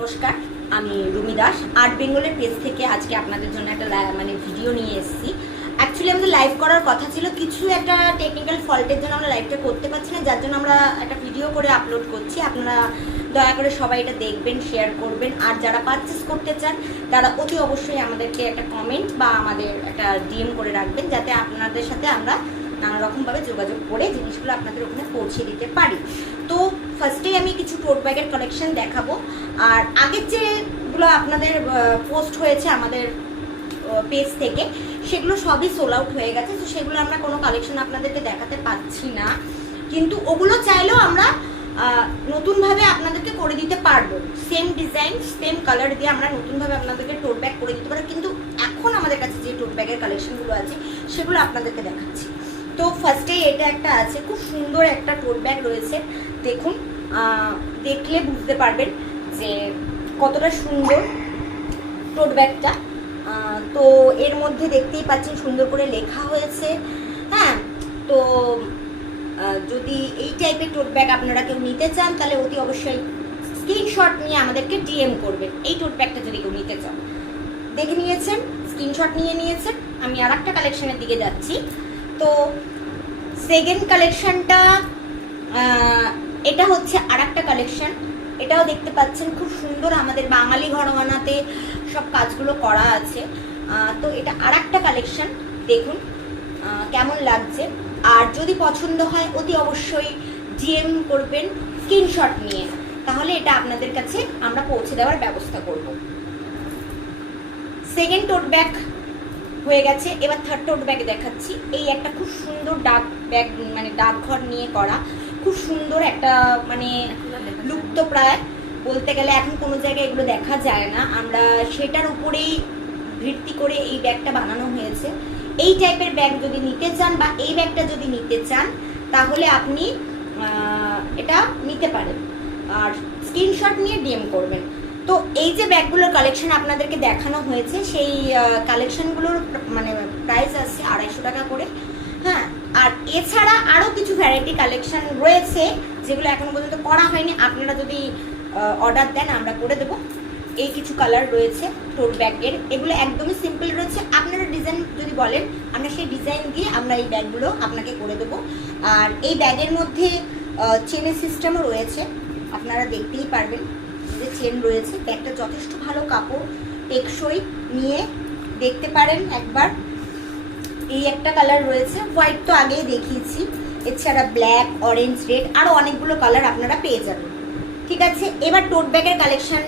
নমস্কার, আমি রুমি দাস আর্ট বেঙ্গলের পেজ থেকে আজকে আপনাদের জন্য একটা ভিডিও নিয়ে এসেছি। অ্যাকচুয়ালি আমাদের লাইভ করার কথা ছিল, কিছু একটা টেকনিক্যাল ফল্টের জন্য আমরা লাইভটা করতে পারছি না, যার জন্য আমরা একটা ভিডিও করে আপলোড করছি। আপনারা দয়া করে সবাই এটা দেখবেন, শেয়ার করবেন, আর যারা পারচেস করতে চান তারা অতি অবশ্যই আমাদেরকে একটা কমেন্ট বা আমাদের একটা ডিএম করে রাখবেন, যাতে আপনাদের সাথে আমরা নানা রকমভাবে যোগাযোগ করে জিনিসগুলো আপনাদের ওখানে পৌঁছে দিতে পারি। তো ফার্স্টেই আমি কিছু টোট ব্যাগের কালেকশন দেখাবো, আর আগের যেগুলো আপনাদের পোস্ট হয়েছে আমাদের পেজ থেকে সেগুলো সবই সোল আউট হয়ে গেছে, তো সেগুলো আমরা কোনো কালেকশন আপনাদেরকে দেখাতে পাচ্ছি না, কিন্তু ওগুলো চাইলেও আমরা নতুনভাবে আপনাদেরকে করে দিতে পারবো। সেম ডিজাইন সেম কালার দিয়ে আমরা নতুনভাবে আপনাদেরকে টোট ব্যাগ করে দিতে পারবো, কিন্তু এখন আমাদের কাছে যে টোট ব্যাগের কালেকশনগুলো আছে সেগুলো আপনাদেরকে দেখাচ্ছি। তো ফার্স্টে এটা একটা আছে, খুব সুন্দর একটা টোট ব্যাগ রয়েছে, দেখুন, দেখলে বুঝতে পারবেন যে কতটা সুন্দর টোট ব্যাগটা। তো এর মধ্যে দেখতেই পাচ্ছেন সুন্দর করে লেখা হয়েছে। হ্যাঁ, তো যদি এই টাইপের টোট ব্যাগ আপনারা কেউ নিতে চান তাহলে অতি অবশ্যই স্ক্রিনশট নিয়ে আমাদেরকে ডিএম করবেন। এই টোট ব্যাগটা যদি কেউ নিতে চান, দেখে নিয়েছেন, স্ক্রিনশট নিয়ে নিয়েছেন। আমি আর একটা কালেকশনের দিকে যাচ্ছি। তো সেকেন্ড কালেকশনটা, এটা হচ্ছে আর একটা কালেকশন, এটাও দেখতে পাচ্ছেন খুব সুন্দর, আমাদের বাঙালি ঘরানাতে সব কাজগুলো করা আছে। তো এটা আর একটা কালেকশন, দেখুন কেমন লাগছে। আর যদি পছন্দ হয় অতি অবশ্যই ডিএম করবেন স্ক্রিনশট নিয়ে, তাহলে এটা আপনাদের কাছে আমরা পৌঁছে দেওয়ার ব্যবস্থা করব। সেকেন্ড টোট ব্যাগ হয়ে গেছে, এবার থার্ড টোট ব্যাগ দেখাচ্ছি। এই একটা খুব সুন্দর ডাক ব্যাগ, ডাকঘর নিয়ে করা, খুব সুন্দর একটা লুপ্ত প্রায় বলতে গেলে, এখন কোনো জায়গায় এগুলো দেখা যায় না, আমরা সেটার উপরেই ভিত্তি করে এই ব্যাগটা বানানো হয়েছে। এই টাইপের ব্যাগ যদি নিতে চান বা এই ব্যাগটা যদি নিতে চান তাহলে আপনি এটা নিতে পারেন, আর স্ক্রিনশট নিয়ে ডিএম করবেন। তো এই যে ব্যাগগুলোর কালেকশন আপনাদেরকে দেখানো হয়েছে, সেই কালেকশনগুলোর প্রাইস আছে 250 টাকা করে। হ্যাঁ, আর এছাড়া আরও কিছু ভ্যারাইটি কালেকশন রয়েছে যেগুলো এখনো পর্যন্ত করা হয়নি, আপনারা যদি অর্ডার দেন আমরা করে দেবো। এই কিছু কালার রয়েছে টোট ব্যাগের, এগুলো একদমই সিম্পল রয়েছে, আপনারা ডিজাইন যদি বলেন আমরা সেই ডিজাইন দিয়ে আমরা এই ব্যাগগুলো আপনাকে করে দেবো। আর এই ব্যাগের মধ্যে চেনের সিস্টেমও রয়েছে, আপনারা দেখতেই পারবেন যে চেন রয়েছে। ব্যাগটা যথেষ্ট ভালো, কাপড় টেকসই, নিয়ে দেখতে পারেন একবার। এই একটা কালার রয়েছে, হোয়াইট তো আগেই দেখিয়েছি, এছাড়া ব্ল্যাক, অরেঞ্জ, রেড, আরও অনেকগুলো কালার আপনারা পেয়ে যাবেন। ঠিক আছে, এবার টোট ব্যাগের কালেকশন